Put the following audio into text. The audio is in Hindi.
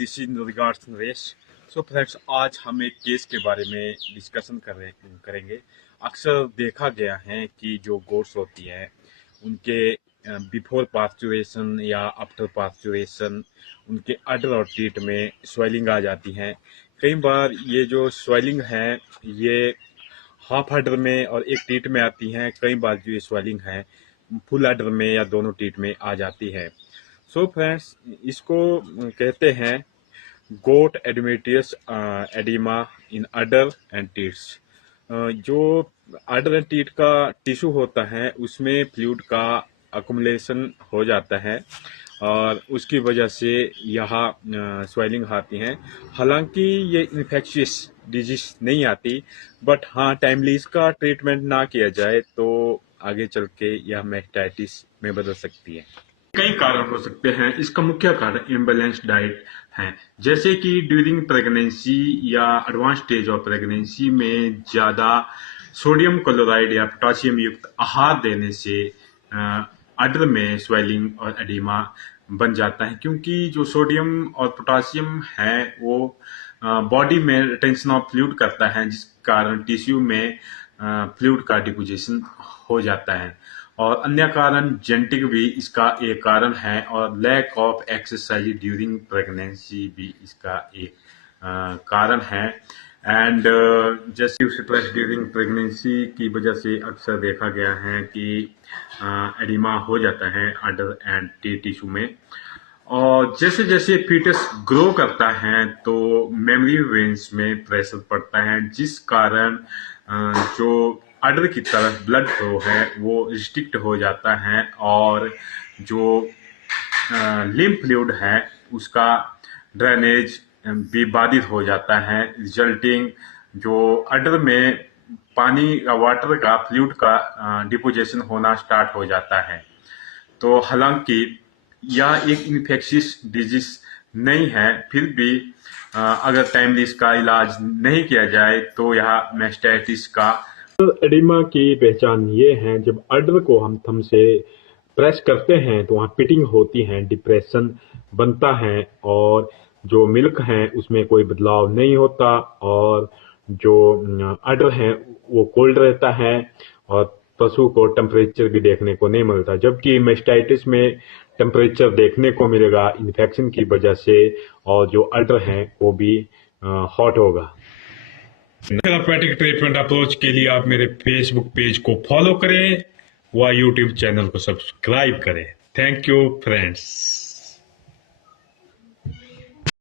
This is regards Naresh. So friends, आज हम एक केस के बारे में डिस्कशन करेंगे। अक्सर देखा गया है कि जो गोट्स होती हैं उनके बिफोर पास्चुरेशन या आफ्टर पास्चुरेशन उनके अडर और टीट में स्वेलिंग आ जाती है। कई बार ये जो स्वेलिंग है ये हाफ अडर में और एक टीट में आती है। कई बार जो ये स्वेलिंग है फुल अडर में या दोनों टीट में आ जाती है। सो फ्रेंड्स, इसको कहते हैं goat edematous edema in udder and teats. जो अडर एंड टीट का टिश्यू होता है उसमें फ्लूइड का अकुमुलेशन हो जाता है और उसकी वजह से यहाँ स्वेलिंग आती है। हालांकि ये इन्फेक्शियस डिजीज नहीं आती, बट हाँ टाइमली इसका ट्रीटमेंट ना किया जाए तो आगे चल के यह मैस्टाइटिस में बदल सकती है। कई कारण हो सकते हैं। इसका मुख्य कारण इम्बैलेंस डाइट है, जैसे कि ड्यूरिंग प्रेगनेंसी या एडवांस स्टेज ऑफ प्रेगनेंसी में ज्यादा सोडियम क्लोराइड या पोटासियम युक्त आहार देने से अडर में स्वेलिंग और एडिमा बन जाता है, क्योंकि जो सोडियम और पोटासियम है वो बॉडी में रिटेंशन ऑफ फ्लूइड करता है, जिस कारण टिश्यू में फ्लूइड का डिपोजिशन हो जाता है। और अन्य कारण जेनेटिक भी इसका एक कारण है, और lack of exercise during pregnancy भी इसका एक कारण है। एंड जैसे स्ट्रेस ड्यूरिंग प्रेगनेंसी की वजह से अक्सर देखा गया है कि एडिमा हो जाता है अडर एंड टी टिश्यू में। और जैसे जैसे फीटस ग्रो करता है तो मेमोरी वेन्स में प्रेशर पड़ता है, जिस कारण जो अडर की तरफ ब्लड फ्लो है वो रिस्ट्रिक्ट हो जाता है, और जो लिम्फ फ्लूइड है उसका ड्रेनेज भी बाधित हो जाता है, रिजल्टिंग जो अडर में पानी का वाटर का फ्लूइड का डिपोजिशन होना स्टार्ट हो जाता है। तो हालांकि यह एक इन्फेक्शियस डिजीज नहीं है, फिर भी अगर टाइमली इसका इलाज नहीं किया जाए तो यह मैस्टाइटिस का एडिमा की पहचान ये है, जब अडर को हम थंब से प्रेस करते हैं तो वहाँ पिटिंग होती है, डिप्रेशन बनता है, और जो मिल्क है उसमें कोई बदलाव नहीं होता, और जो अडर है वो कोल्ड रहता है, और पशु को टेम्परेचर भी देखने को नहीं मिलता। जबकि मैस्टाइटिस में टेम्परेचर देखने को मिलेगा इन्फेक्शन की वजह से, और जो अडर है वो भी हॉट होगा। थेरापेटिक ट्रीटमेंट अप्रोच के लिए आप मेरे फेसबुक पेज को फॉलो करें व यूट्यूब चैनल को सब्सक्राइब करें। Thank you friends.